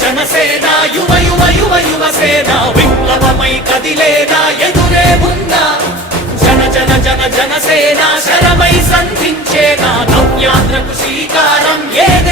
జనసేన యువ యువ యువ యువ సేన విప్లవమై కదిలేనా ఎదురే ఉందా జన జన జన జనసేన శరమై సంధించేనా నవ్యాంధ్రకు శ్రీకారం ఏదే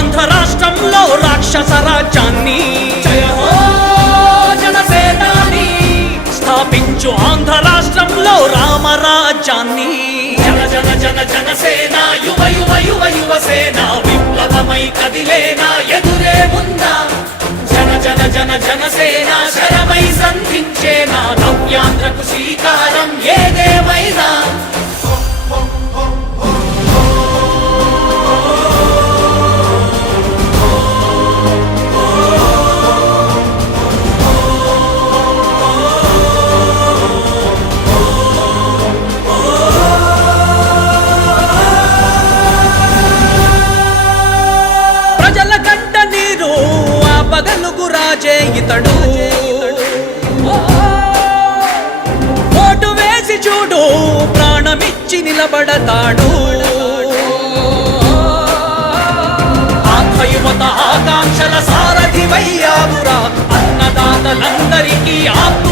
ఆంధ్ర రాష్ట్రంలో రాక్షస రాజ్యాన్ని స్థాపించు ఆంధ్ర రాష్ట్రంలో రామరాజ్యాన్ని జన జన జన జనసేన యువ యువ యువ యువ సేన విప్లవమై కదిలేనా ఎదురే ఉందా జన జన జన జనసేన శరమై సంధించేనా నవ్యాంధ్రకు శ్రీకారం ఏదేమైనా. చేయితడు. ఓటు వేసి చూడు ప్రాణమిచ్చి నిలబడతాడు. ఆంధ్ర యువత ఆకాంక్షల సారథివయ్యావురా. అన్నదాతలందరికీ ఆత్మ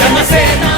జనసేన